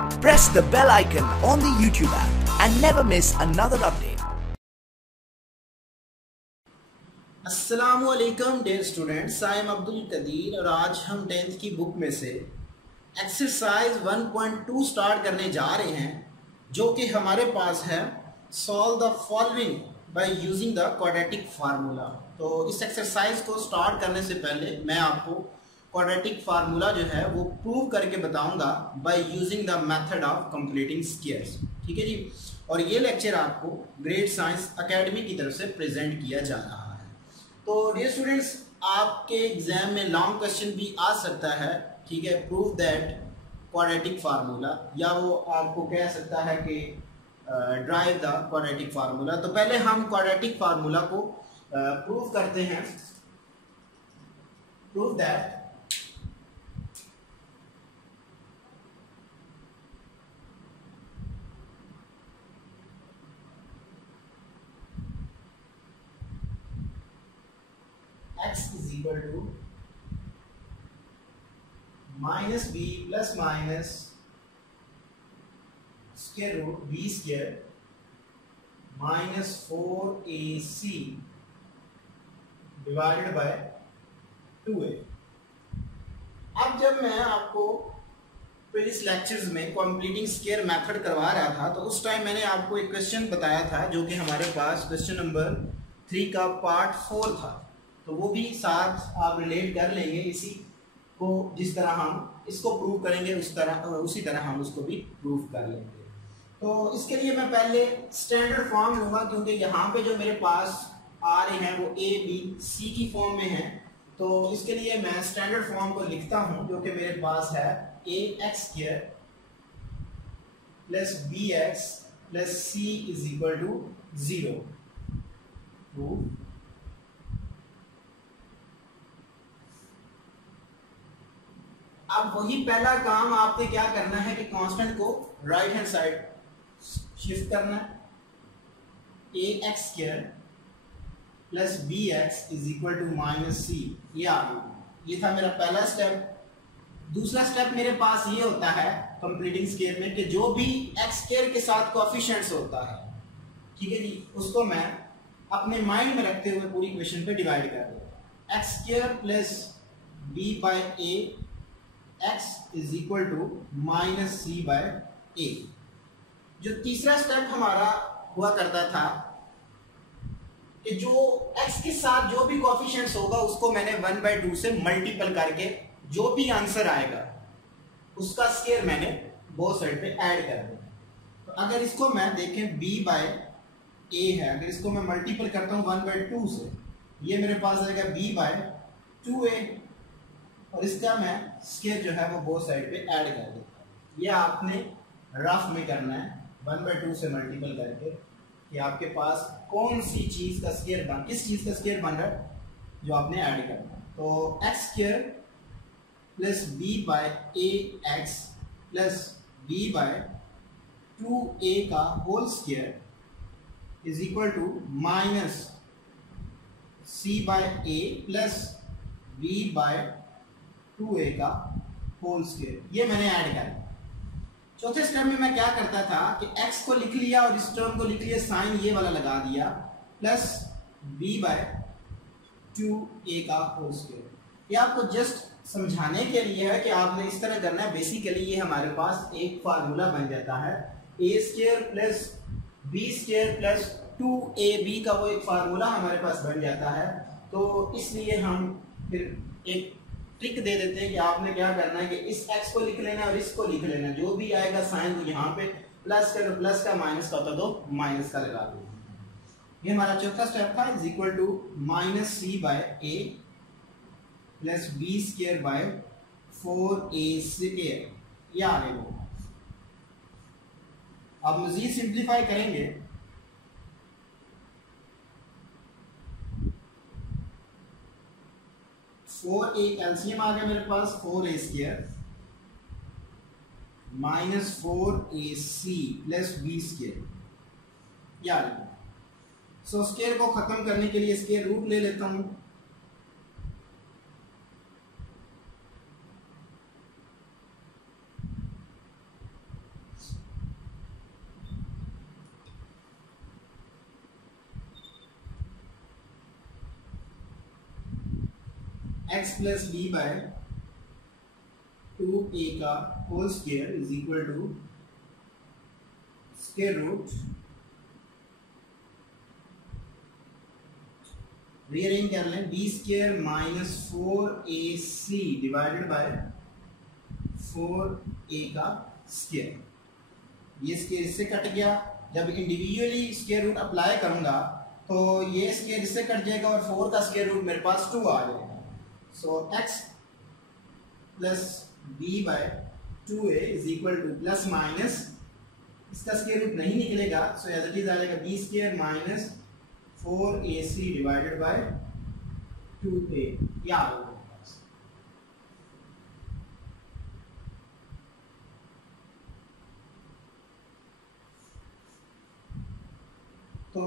Press the bell icon on the YouTube app and never miss another update. अस्सलामुअलैकुम dear students, I am Abdul Qadir और आज हम 10th की book में से एक्सरसाइज 1.2 स्टार्ट करने जा रहे हैं, जो कि हमारे पास है solve the following by using the quadratic formula. तो इस एक्सरसाइज को स्टार्ट करने से पहले मैं आपको क्वाड्रेटिक फार्मूला जो है वो प्रूव करके बताऊंगा by using the method of completing squares. ठीक है जी। और ये लेक्चर आपको ग्रेट साइंस एकेडमी की तरफ से प्रेजेंट किया जा रहा है। तो डियर स्टूडेंट्स, आपके एग्जाम में लॉन्ग क्वेश्चन भी आ सकता है। ठीक है, प्रूव दैट क्वाड्रेटिक फार्मूला, या वो आपको कह सकता है कि ड्राइव द क्वाड्रेटिक फार्मूला। तो पहले हम क्वाड्रेटिक फार्मूला को प्रूव करते हैं। Prove that x is equal to minus b plus minus square root b square minus 4ac divided by 2a। अब जब मैं आपको प्रीवियस लेक्चर्स में कंप्लीटिंग स्क्वायर मेथड करवा रहा था, तो उस टाइम मैंने आपको एक क्वेश्चन बताया था जो कि हमारे पास क्वेश्चन नंबर 3 का पार्ट 4 था। तो वो भी साथ आप रिलेट कर लेंगे इसी को, जिस तरह हम इसको प्रूव करेंगे उसी तरह हम उसको भी प्रूव कर लेंगे। तो इसके लिए मैं पहले स्टैंडर्ड फॉर्म लूँगा, क्योंकि यहाँ पे जो मेरे पास आ रहे हैं वो ए बी सी की फॉर्म में है। तो इसके लिए मैं स्टैंडर्ड फॉर्म को लिखता हूँ, जो कि मेरे पास है a x square plus b x plus c is equal to 0। अब वही पहला काम आपने क्या करना है कि कांस्टेंट को राइट हैंड साइड शिफ्ट करना है। A x square plus b x is equal to minus c, ये आ गया। ये था मेरा पहला स्टेप। दूसरा स्टेप मेरे पास ये होता है कंप्लीटिंग स्क्वायर में कि जो भी एक्स स्क्वायर के साथ कोएफिशिएंट्स होता है, ठीक है जी, उसको मैं अपने माइंड में रखते हुए पूरी इक्वेशन पे डिवाइड कर दूंगा। X square plus b by a x is equal to minus c by a. जो तीसरा स्टेप हमारा हुआ करता था कि जो x के साथ जो भी कोएफिशिएंट्स होगा उसको मैंने 1/2 से मल्टीपल करके जो भी आंसर आएगा उसका स्क्वायर मैंने बोथ साइड पे ऐड कर दिया। तो अगर इसको मैं देखें b बाय a है, अगर इसको मैं मल्टीपल करता हूँ 1/2 से, ये मेरे पास आएगा b बाय 2a, और इसका मैं स्क्वायर जो है वो बोथ साइड पे ऐड कर देता हूँ। ये आपने रफ में करना है 1/2 से मल्टीपल करके कि आपके पास कौन सी चीज का स्क्वायर किस चीज का स्क्वायर बन रहा है जो आपने ऐड करना है। तो x square plus b by a x plus b by 2a का whole square is equal to minus c by a plus b by 2a का होल स्क्वायर, ये मैंने ऐड कर दिया। चौथे स्टेप में मैं क्या करता था कि x को लिख लिया और इस टर्म को लिख लिया, साइन ये वाला लगा दिया, प्लस b बाय 2a का होल स्क्वायर। ये आपको जस्ट समझाने के लिए है कि आपने इस तरह करना है। बेसिकली ये हमारे पास एक फार्मूला बन जाता है, a square plus b square plus 2ab का वो एक फार्मूला हमारे पास बन जाता है। तो इसलिए हम फिर एक ट्रिक दे देते हैं कि आपने क्या करना है कि इस x को लिख लेना और इसको लिख लेना, जो भी आएगा साइन तो यहाँ पे प्लस का प्लस का, माइनस का होता तो माइनस का लगा दो। ये हमारा चौथा स्टेप था, is equal to minus c by a plus b square by 4a square, ये आ गए वो। अब मजीद सिंप्लीफाई करेंगे। 4a कैल्शियम आ गया मेरे पास, 4a square minus 4ac plus b square, यार सो स्क्वायर को खत्म करने के लिए स्क्वायर रूट ले लेता हूं। x plus b by 2a का whole square is equal to square root rearrange कर लें b square minus 4ac divided by 4a का स्क्वायर। ये स्क्वायर इससे कट गया, जब इंडिविजुअली स्क्वायर रूट अप्लाई करूंगा तो ये स्क्वायर इससे कट जाएगा और 4 का स्क्वायर रूट मेरे पास 2 आ जाएगा। So x plus b by 2a is equal to plus minus इसका स्क्वायर रूट नहीं निकलेगा, सो एज इट इज आ जाएगा b square minus 4ac divided by 2a। या तो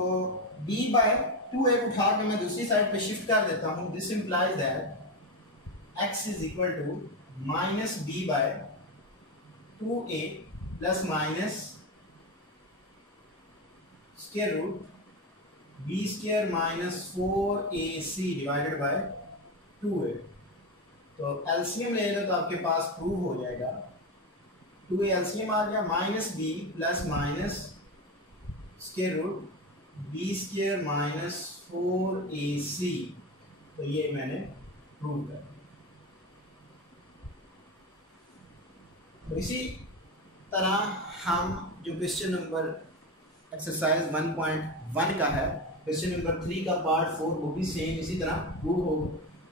b बाय 2a उठा के मैं दूसरी साइड पे शिफ्ट कर देता हूं। This implies that x is equal to minus b by 2a plus minus square root b square minus 4ac divided by 2a। तो एलसीएम ले लो तो आपके पास प्रूव हो जाएगा। 2a एलसीएम आ गया, minus b plus minus square root b square minus 4ac। तो ये मैंने प्रूव कर। तो इसी तरह हम जो क्वेश्चन नंबर एक्सरसाइज 1.1 का है, क्वेश्चन नंबर 3 का पार्ट 4 वो भी सेम इसी तरह प्रूव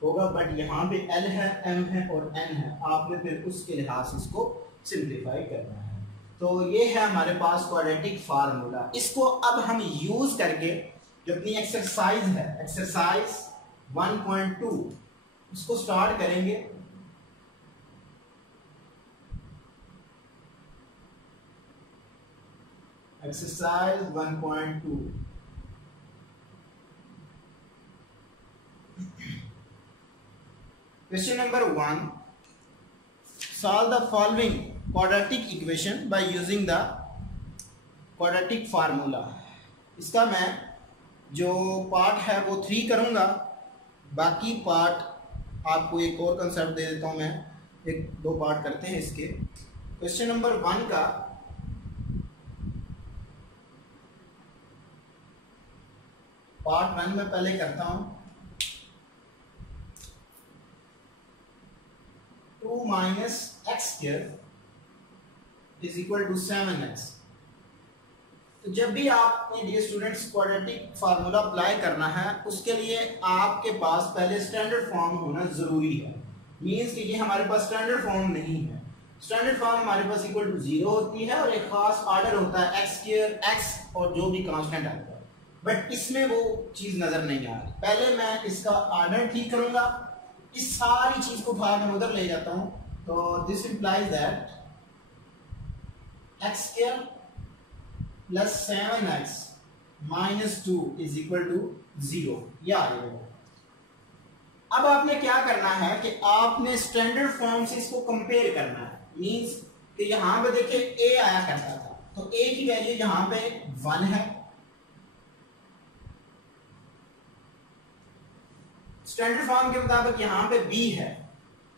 होगा, बट यहाँ पे L है, M है और N है, आपने फिर उसके लिहाज से इसको सिंप्लीफाई करना है। तो ये है हमारे पास क्वाड्रेटिक फार्मूला। इसको अब हम यूज करके जो अपनी एक्सरसाइज है, एक्सरसाइज 1.2 उसको स्टार्ट करेंगे। Exercise 1.2 question number 1, solve the following quadratic equation by using the quadratic formula. इसका मैं जो पार्ट है वो 3 करूंगा, बाकी पार्ट आपको एक और कंसेप्ट दे देता हूं मैं। 1-2 पार्ट करते हैं इसके। क्वेश्चन नंबर 1 का पार्ट 1 में पहले करता हूं। 2 minus x square is equal to 7x। तो जब भी आपने dear students quadratic formula apply करना है, उसके लिए आपके पास पहले स्टैंडर्ड फॉर्म होना जरूरी है। मींस कि ये हमारे पास स्टैंडर्ड फॉर्म नहीं है। स्टैंडर्ड फॉर्म हमारे पास इक्वल टू 0 होती है और एक खास ऑर्डर होता है एक्स स्क्वायर, एक्स और जो भी कांस्टेंट आता है, बट इसमें वो चीज नजर नहीं आ रही। पहले मैं इसका ऑर्डर ठीक करूंगा, इस सारी चीज को उठा मैं उधर ले जाता हूं। तो this implies that x square plus 7x minus 2 is equal to 0। या अब आपने क्या करना है कि आपने स्टैंडर्ड फॉर्म से इसको कंपेयर करना है। मींस कि यहां पे देखिए a आया करता था, तो a की वैल्यू यहां पे 1 है। स्टैंडर्ड फॉर्म के मुताबिक यहां पे b है,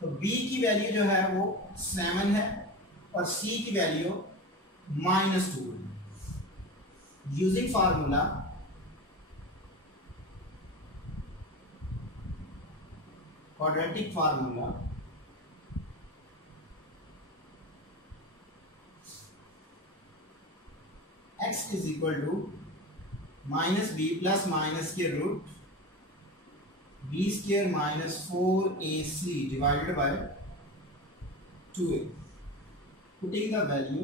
तो b की वैल्यू जो है वो 7 है और c की वैल्यू -2 है। Using formula quadratic formula x is equal to minus b plus minus के root b square minus 4ac divided by 2a। Putting the value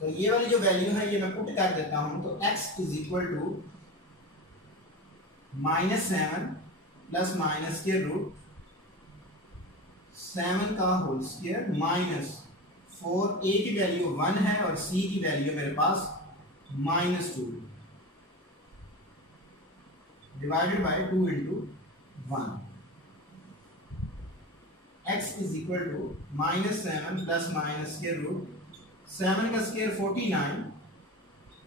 तो ये वाली जो वैल्यू है ये मैं पुट कर देता हूं। तो x is equal to -7 plus minus के रूट 7 का होल स्क्वायर माइनस 4, a की वैल्यू 1 है और c की वैल्यू मेरे पास -2 divided by 2 into 1। x is equal to -7 plus minus के रूट 7 का square 49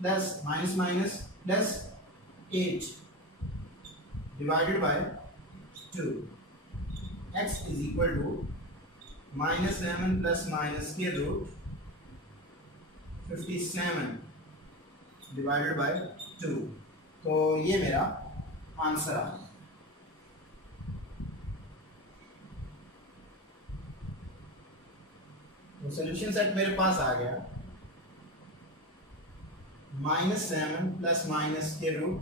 plus minus minus plus 8 divided by 2, x is equal to -7 plus minus square root 57 divided by 2। तो ये मेरा आंसर आ गया। तो सोल्यूशन सेट मेरे पास आ गया -7 plus minus square root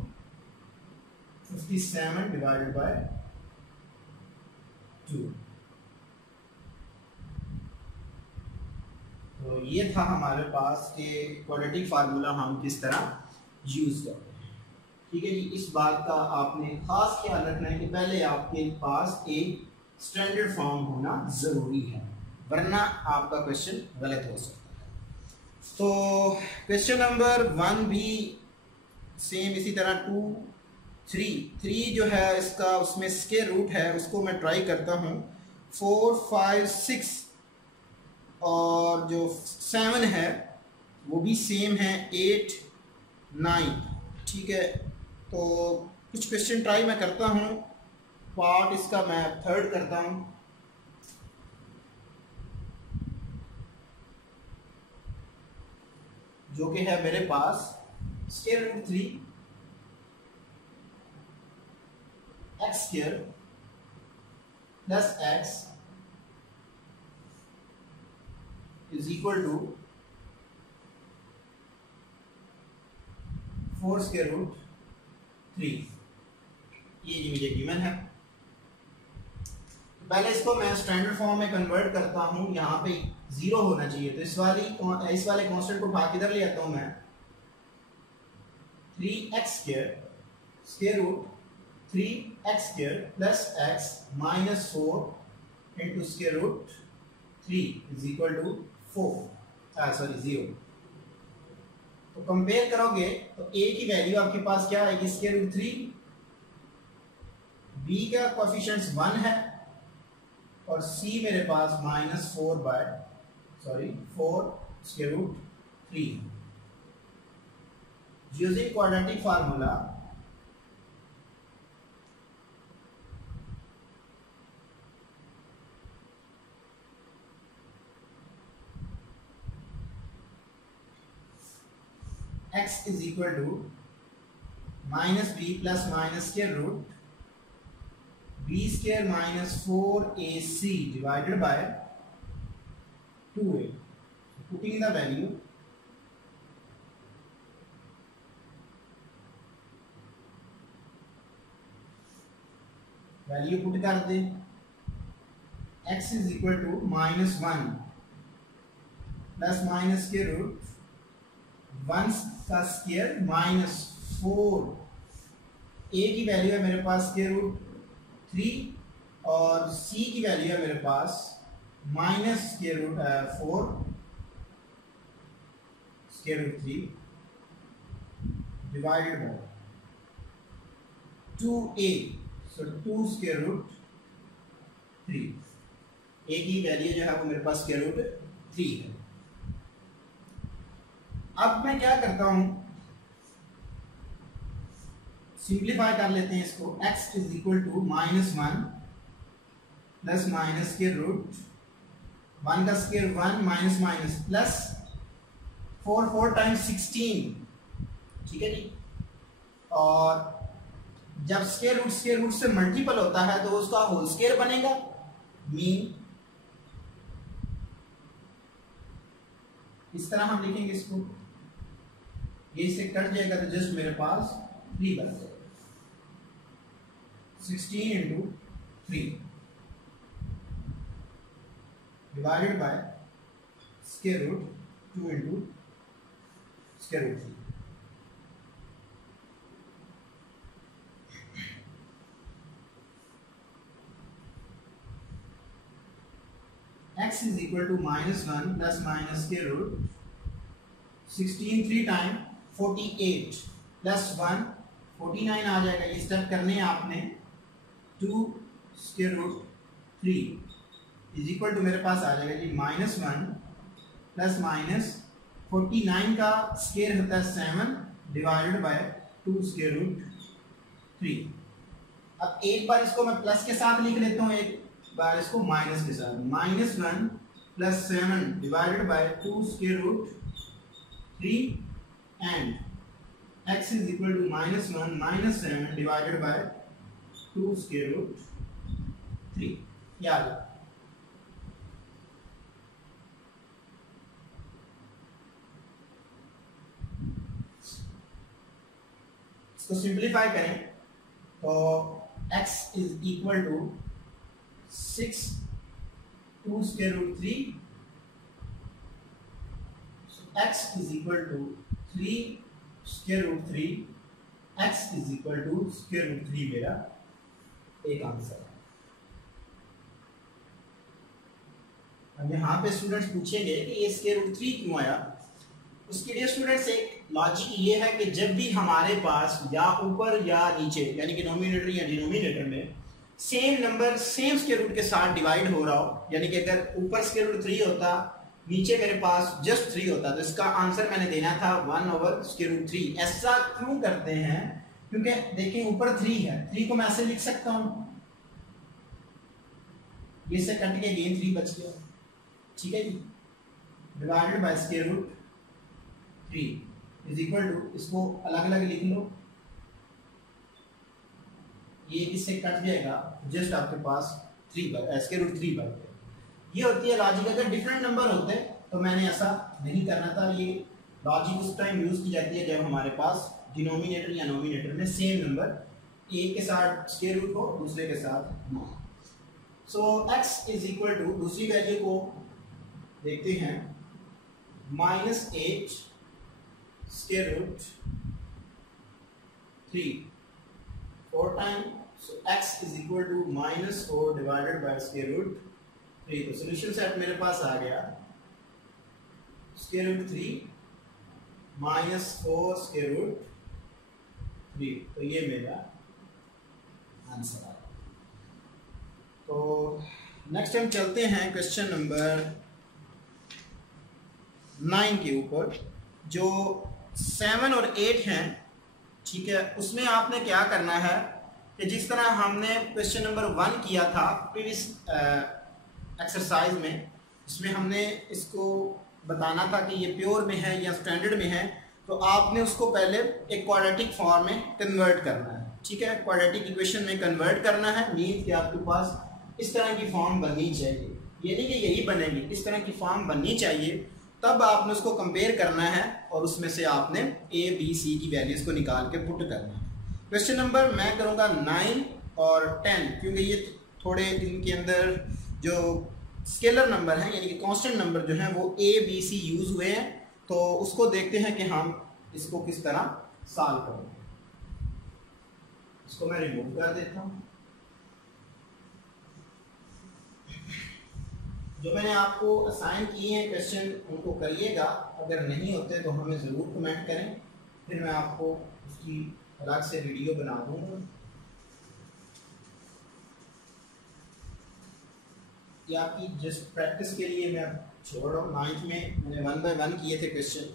57 divided by 2। तो ये था हमारे पास कि क्वाड्रेटिक फार्मूला हम किस तरह यूज करते हैं। ठीक है जी, इस बात का आपने खास ख्याल रखना है कि पहले आपके पास एक स्टैंडर्ड फॉर्म होना जरूरी है, वरना आपका क्वेश्चन गलत हो सकता है। तो क्वेश्चन नंबर 1 भी सेम इसी तरह 2 3 जो है इसका, उसमें स्क्वायर रूट है, उसको मैं ट्राई करता हूँ। 4 5 6 और जो 7 है वो भी सेम है, 8 9। ठीक है, तो कुछ क्वेश्चन ट्राई मैं करता हूँ। पार्ट इसका मैं थर्ड करता हूँ। जो कि है मेरे पास square root 3 x square plus x is equal to 4 square root 3। ये जो मुझे गिवन है, पहले इसको मैं स्टैंडर्ड फॉर्म में कन्वर्ट करता हूँ। यहाँ पे 0 होना चाहिए, तो इस वाले कांस्टेंट को उठा किधर ले आता हूँ मैं, 3x square square root 3x square plus x minus 4 into square root 3 is equal to 0। तो कंपेयर करोगे तो a की वैल्यू आपके पास क्या आएगी, स्क्वायर रूट 3, b का कोएफिशिएंट 1 है और c मेरे पास -4 square root 3। Using quadratic formula x is equal to -b plus minus square root b square minus 4ac divided by 2a. Putting the value, put कर दे, x is equal to -1 plus minus square root 1 का square minus 4। a की value है मेरे पास square root 3 और c की value है मेरे पास minus square root 4 square root 3 divided by 2a, so 2 square root 3। a की वैल्यू जो है वो मेरे पास स्क्वायर रूट 3 है। अब मैं क्या करता हूं, सिंप्लीफाई कर लेते हैं इसको। x is equal to -1 plus minus square root 1 का square 1 minus minus plus 4 times 16। ठीक है जी, और जब स्क्वायर रूट से मल्टीपल होता है तो उसका होल स्क्वायर बनेगा। मीन इस तरह हम लिखेंगे इसको, ये इससे कट जाएगा तो जस्ट मेरे पास 3 बन जाएगा। 16 into 3 divided by square root 2 into square root 3। x is equal to -1 plus minus square root 16 3 time 48 plus 1 49 आ जाएगा। ये स्टेप करने हैं आपने। 2 square root 3 is equal to मेरे पास आ जाएगा जी -1 प्लस माइनस 49 का स्क्वायर होता है 7 डिवाइडेड बाय 2 स्क्वायर रूट 3। अब एक बार इसको मैं प्लस के साथ लिख लेता हूँ, एक बार इसको माइनस के साथ। -1 plus 7 divided by 2 square root 3 and x is equal to -1 minus 7 divided by 2 square root 3। याद इसको सिंप्लीफाई करें तो x is equal to 6 2 square root 3, x is equal to 3 square root 3, x is equal to square root 3 मेरा एक answer है। अब यहाँ पे स्टूडेंट्स पूछेंगे कि ये स्क्वायर रूट 3 क्यों आया। उसके लिए स्टूडेंट्स एक लॉजिक ये है कि जब भी हमारे पास या ऊपर या नीचे यानी कि नोमिनेटर या डिनोमिनेटर में same number same square root के साथ डिवाइड हो रहा हो, यानी कि अगर ऊपर स्क्वायर रूट 3 होता नीचे मेरे पास जस्ट 3 होता तो इसका आंसर मैंने देना था 1 स्क्वायर रूट 3। ऐसा क्यों करते हैं? क्योंकि देखिए ऊपर 3 है, 3 को मैं ऐसे लिख सकता हूं, ये से कट के गेन 3 बच गया, ठीक है जी, divided by square root 3 is equal to, इसको अलग अलग लिख लो, ये इससे कट जाएगा, जस्ट आपके पास 3 स्क्वायर रूट 3 बच गया। ये होती है लॉजिक। अगर डिफरेंट नंबर होते तो मैंने ऐसा नहीं करना था। ये लॉजिक उस टाइम यूज की जाती है जब हमारे पास डिनोमिनेटर या नोमिनेटर में सेम नंबर एक के साथ स्क्वायर रूट हो, दूसरे के साथ no. So x is equal to, दूसरी वैल्यू को देखते हैं, -8 square root 3 4 time, so x is equal to -4 divided by square root 3। तो सॉल्यूशन सेट मेरे पास आ गया स्क्वायर रूट 3 -4 स्क्वायर रूट 3, तो ये मेरा आंसर आ गया। तो नेक्स्ट हम चलते हैं क्वेश्चन नंबर 9 के ऊपर, जो 7 और 8 हैं, ठीक है। उसमें आपने क्या करना है कि जिस तरह हमने क्वेश्चन नंबर 1 किया था प्रीवियस एक्सरसाइज में, इसमें हमने इसको बताना था कि ये प्योर में है या स्टैंडर्ड में है, तो आपने उसको पहले एक क्वाड्रेटिक फॉर्म में कन्वर्ट करना है, ठीक है। क्वाड्रेटिक इक्वेशन में कन्वर्ट करना है, मीन्स कि आपके पास इस तरह की फॉर्म बननी चाहिए, ये नहीं कि यही बनेगी, इस तरह की फॉर्म बननी चाहिए। तब आपने उसको कंपेयर करना है और उसमें से आपने A, B, C की वैल्यूज को निकाल के पुट करना है। क्वेश्चन नंबर मैं करूँगा 9 और 10, क्योंकि ये थोड़े इनके अंदर जो स्केलर नंबर हैं यानी कि कांस्टेंट नंबर जो हैं वो A, B, C यूज हुए हैं, तो उसको देखते हैं कि हम इसको किस तरह सॉल्व करेंगे। इसको मैं रिमूव कर देता हूँ। जो मैंने आपको असाइन किए हैं क्वेश्चन उनको करिएगा, अगर नहीं होते तो हमें ज़रूर कमेंट करें, फिर मैं आपको उसकी अलग से वीडियो बना दूंगा। ये आपकी जस्ट प्रैक्टिस के लिए मैं छोड़ रहा हूँ। 9th में मैंने 1 बाय 1 किए थे क्वेश्चन,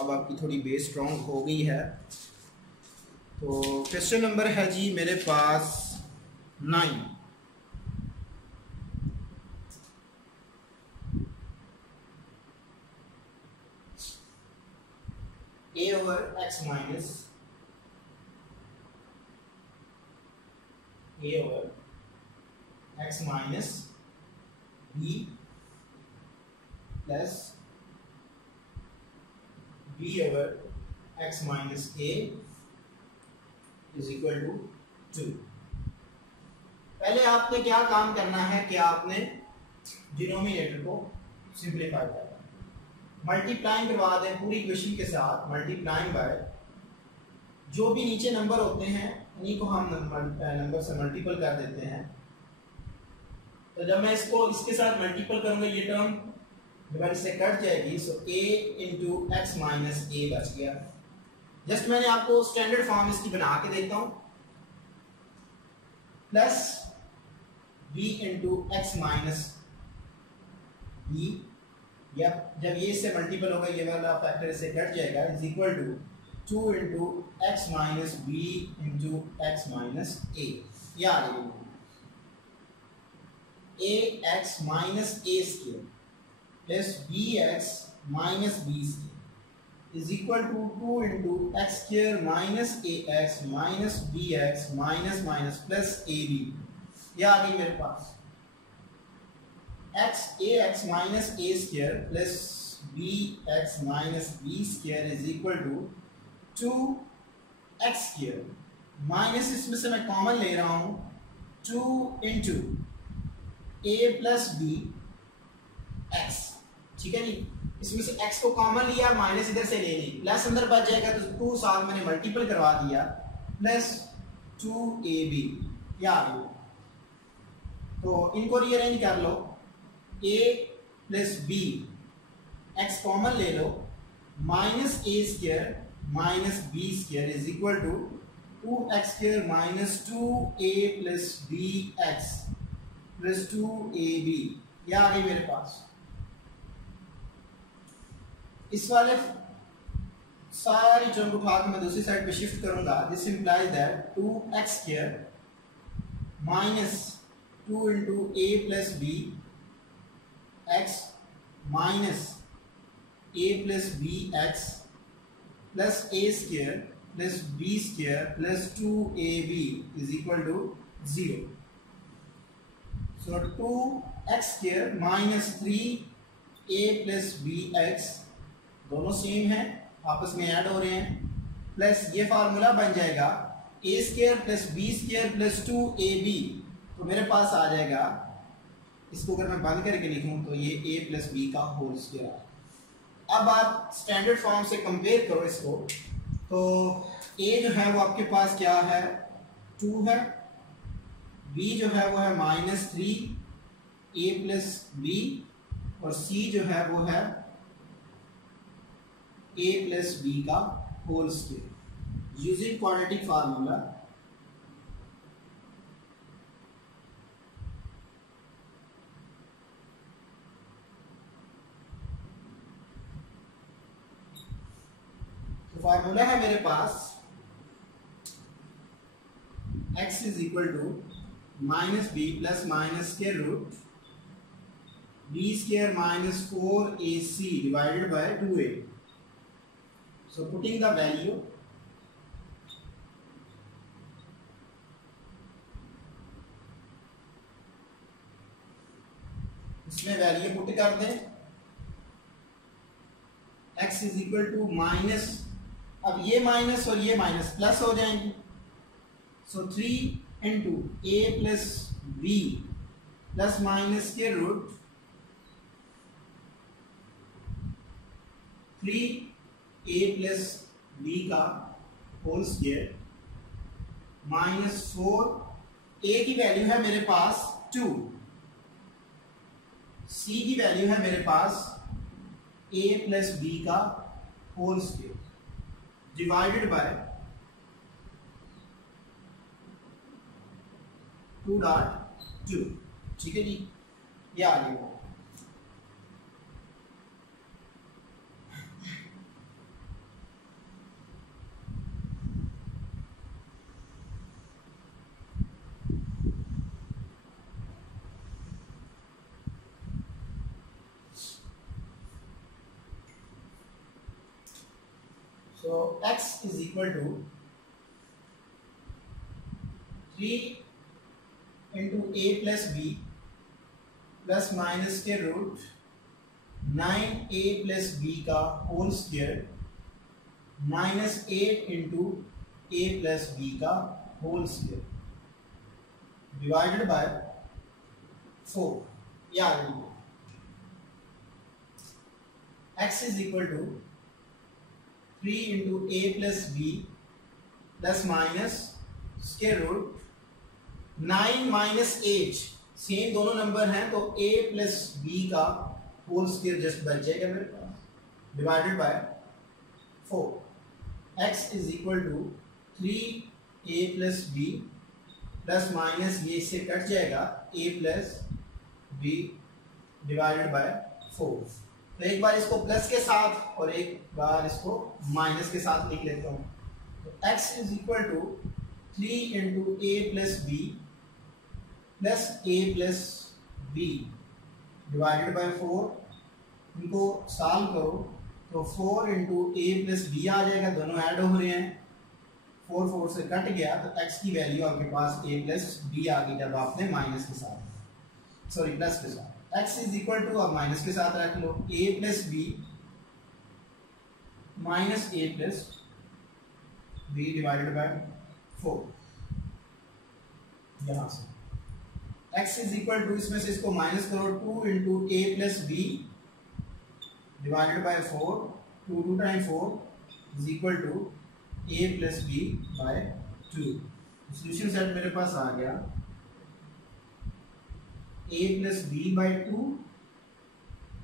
अब आपकी थोड़ी बेस स्ट्रॉन्ग हो गई है। तो क्वेश्चन नंबर है जी मेरे पास 9। A over x minus A over x minus b plus b over x minus a is equal to 2। पहले आपने क्या काम करना है कि आपने डिनोमिनेटर को सिंप्लीफाई करना है, मल्टीप्लाइंग करवा दें पूरी इक्वेशन के साथ, मल्टीप्लाइंग बाय जो भी नीचे नंबर होते हैं उन्हीं को हम नंबर से मल्टीपल कर देते हैं। तो जब मैं इसको इसके साथ मल्टीपल करूंगा ये टर्म जब इससे कट जाएगी, सो a इंटू एक्स माइनस ए बच गया। जस्ट मैंने आपको स्टैंडर्ड फॉर्म इसकी बना के देता हूं, plus b into x minus b या जब ये इससे मल्टीपल होगा ये वाला फैक्टर इससे कट जाएगा, is equal to 2 into x minus b into x minus a. या a x minus a square plus b x minus b square is equal to 2 into x square minus a x minus b x minus minus plus a b. यह आ गई मेरे पास x minus a square plus b x minus b square is equal to 2 x square minus, इसमें से मैं common ले रहा हूं, 2 into a plus b x. ठीक है जी, इसमें से x को कॉमन लिया, माइनस इधर से ले ली, प्लस अंदर बच जाएगा तो 2 साथ मैंने मल्टीपल करवा दिया, प्लस 2ab। या तो इनको रीअरेंज कर लो, a plus b, x common ले लो, minus a square minus b square is equal to 2x square minus 2a plus b x plus 2ab। यह आ गई मेरे पास। इस वाले सारी टर्म को उठा के मैं दूसरी साइड पे शिफ्ट करूंगा। This implies that 2x square minus 2 into a plus b x minus a plus b x plus a square plus b square plus 2ab is equal to 0। So 2x square minus 3a plus b x दोनों same है, आपस में add हो रहे हैं, plus ये formula बन जाएगा a square plus b square plus 2ab। तो मेरे पास आ जाएगा, इसको अगर मैं बंद करके लिखूं तो ये a प्लस बी का होल स्क्वायर। अब आप स्टैंडर्ड फॉर्म से कंपेयर करो इसको, तो a जो है वो आपके पास क्या है, 2 है, b जो है वो है माइनस 3 a प्लस बी, और c जो है वो है a प्लस बी का whole square using quadratic formula. तो फार्मूला है मेरे पास x is equal to minus b plus minus square root b square minus 4ac divided by 2a। So putting the value, इसमें वैल्यू पुट कर दें, x is equal to minus, अब ये minus और ये माइनस प्लस हो जाएंगे, सो 3 into a plus b plus minus के रूट 3 a प्लस बी का होल स्क्वायर माइनस 4, a की वैल्यू है मेरे पास 2, c की वैल्यू है मेरे पास a प्लस बी का होल स्क्वायर डिवाइडेड बाय 2.2। ठीक है जी, ये आ गया। So x is equal to 3 into a plus b plus minus के रूट 9a plus b का whole square minus 8 into a plus b का होल स्क्वायर डिवाइडेड बाय 4। याद रखिए x is equal to 3 into a plus b plus minus square root 9 minus 8, same दोनों नंबर हैं तो a plus b का whole square just बच जाएगा मेरे पास divided by 4। x is equal to 3a plus b plus minus ये इससे कट जाएगा a plus b divided by 4। तो एक बार इसको प्लस के साथ और एक बार इसको माइनस के साथ लिख लेता हूँ। तो x is equal to 3 into a plus b plus a plus b divided by 4। इनको सॉल्व करो तो 4 इंटू ए प्लस बी आ जाएगा, दोनों ऐड हो रहे हैं, 4 4 से कट गया तो x की वैल्यू आपके पास a प्लस बी आ गई जब आपने माइनस के साथ, सॉरी प्लस के साथ। x इज इक्वल टू आप माइनस के साथ रख लो a plus b minus a plus b divided by 4। यहां से x इज इक्वल टू, इसमें से इसको माइनस करो, 2 into a plus b divided by 4, 2 2 time 4 is equal to a plus b by 2। Solution set मेरे पास आ गया a plus b by 2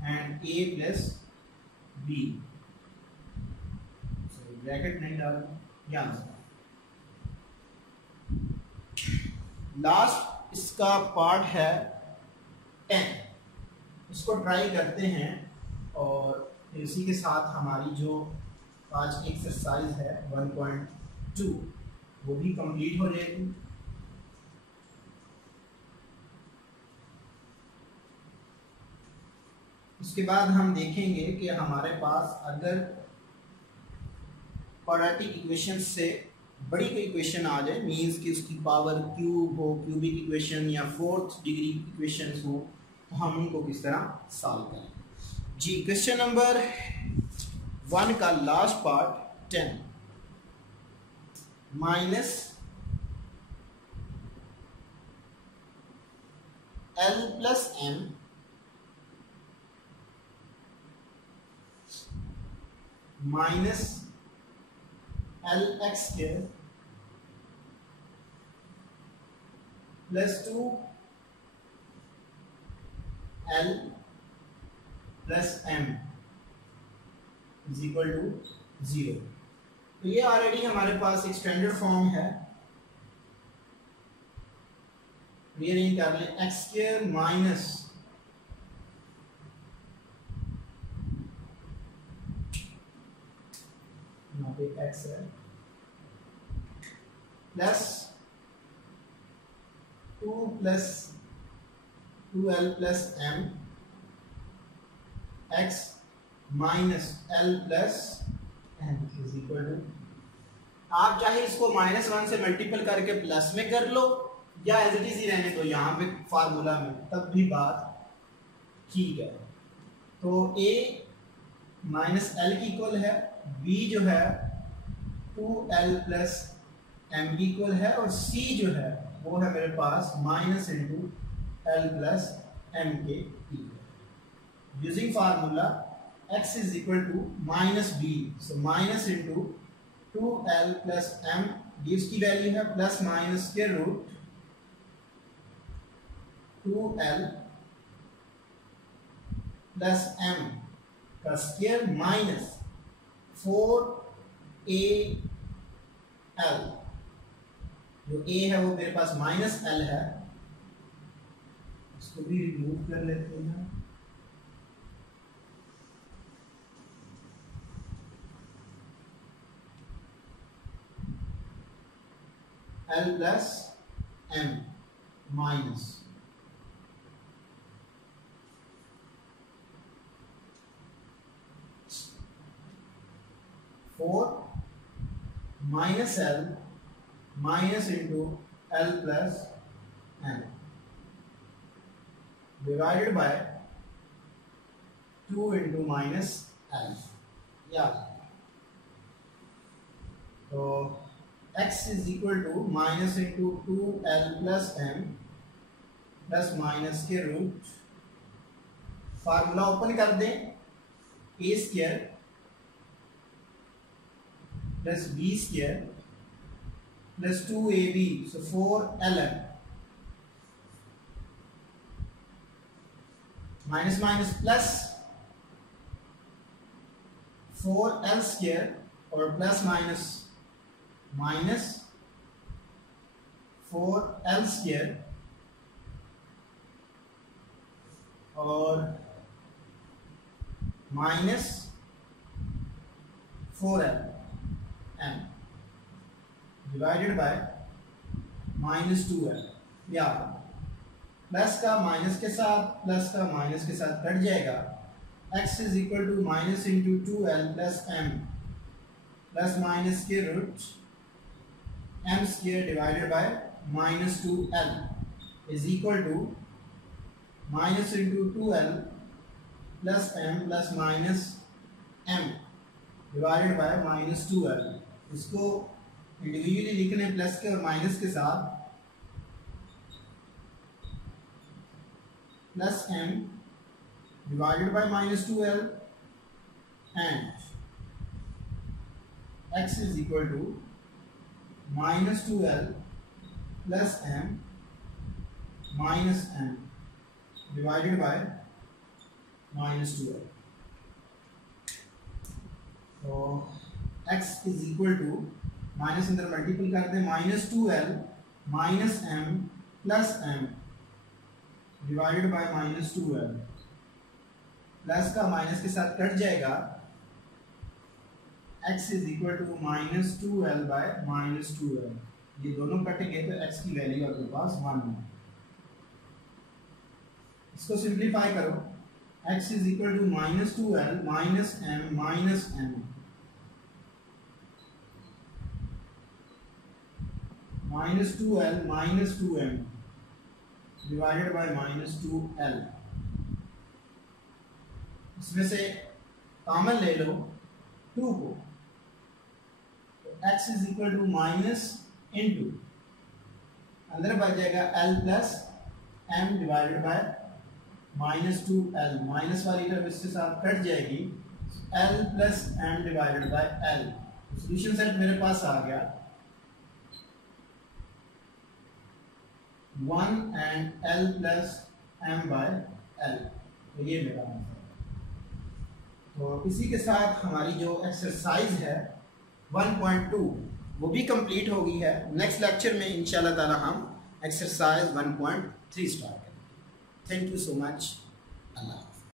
and a plus b, bracket नहीं डाला यहां। लास्ट इसका पार्ट है 10, इसको ट्राई करते हैं और इसी के साथ हमारी जो आज की एक्सरसाइज है 1.2 वो भी कंप्लीट हो जाएगी। उसके बाद हम देखेंगे कि हमारे पास अगर क्वाड्रेटिक इक्वेशन से बड़ी कोई इक्वेशन आ जाए, मींस कि उसकी पावर क्यूब हो, क्यूबिक इक्वेशन या 4th डिग्री इक्वेशंस हो, तो हम उनको किस तरह सॉल्व करें। जी क्वेश्चन नंबर 1 का last part 10 minus l plus m minus l x square plus 2 l plus m is equal to 0। तो ये ऑलरेडी हमारे पास एक स्टैंडर्ड फॉर्म है, रीअरेंज कर लें, एक्स स्क्वायर माइनस यहाँ पे x है plus 2 plus 2l plus m x minus l plus m is equal to, आप चाहे इसको -1 से मल्टीपल करके प्लस में कर लो या एज इट इज ही रहने दो यहाँ पे फार्मूला में, तब भी बात ठीक है। तो a माइनस एल की इक्वल है, b जो है 2l प्लस m की इक्वल है, और c जो है वो है मेरे पास minus into L plus m के equal. Using formula x is equal to minus b, so minus into 2l plus m, gives की वैल्यू है प्लस माइनस के रूट 2l प्लस m का स्क्वायर माइनस 4al, जो a है वो मेरे पास माइनस l है, इसको भी रिमूव कर लेते हैं। l plus m minus 4 minus l minus into l plus m divided by 2 into minus l। या तो x is equal to minus into 2l plus m plus minus के रूट, फार्मूला ओपन कर दें, a square plus b square plus 2ab, so 4ln minus minus plus 4l square और plus minus minus 4l square और minus 4l m divided by minus 2l। या plus का minus के साथ cut जाएगा। x is equal to minus into 2l plus m plus minus के root m square divided by minus 2l is equal to minus into 2l plus m plus minus m divided by minus 2l। इसको individually लिखने plus के और minus के साथ, plus m divided by minus 2l and x is equal to minus 2l plus m minus m divided by minus 2l. So x is equal to minus अंदर multiple कर दे minus 2l minus m plus m divided by minus 2l। Plus का minus के साथ cut जाएगा। x is equal to minus 2l by minus 2l। ये दोनों कटेंगे तो x की वैल्यू आपके पास 1 है। इसको सिंप्लीफाई करो। x is equal to minus 2l minus m minus m minus 2l minus 2m divided by minus 2l। इसमें से कॉमन ले लो 2 को, तो x is equal to minus into अंदर बच जाएगा l plus m divided by minus 2l। Minus वाली term इसके साथ कट जाएगी। l plus m divided by l। Solution set मेरे पास आ गया 1 and l plus m by l। तो ये मेरा आंसर है। तो इसी के साथ हमारी जो एक्सरसाइज है 1.2 वो भी कंप्लीट हो गई है। नेक्स्ट लेक्चर में इंशाल्लाह ताला हम एक्सरसाइज 1.3 स्टार्ट करेंगे। Thank you so much. Allah.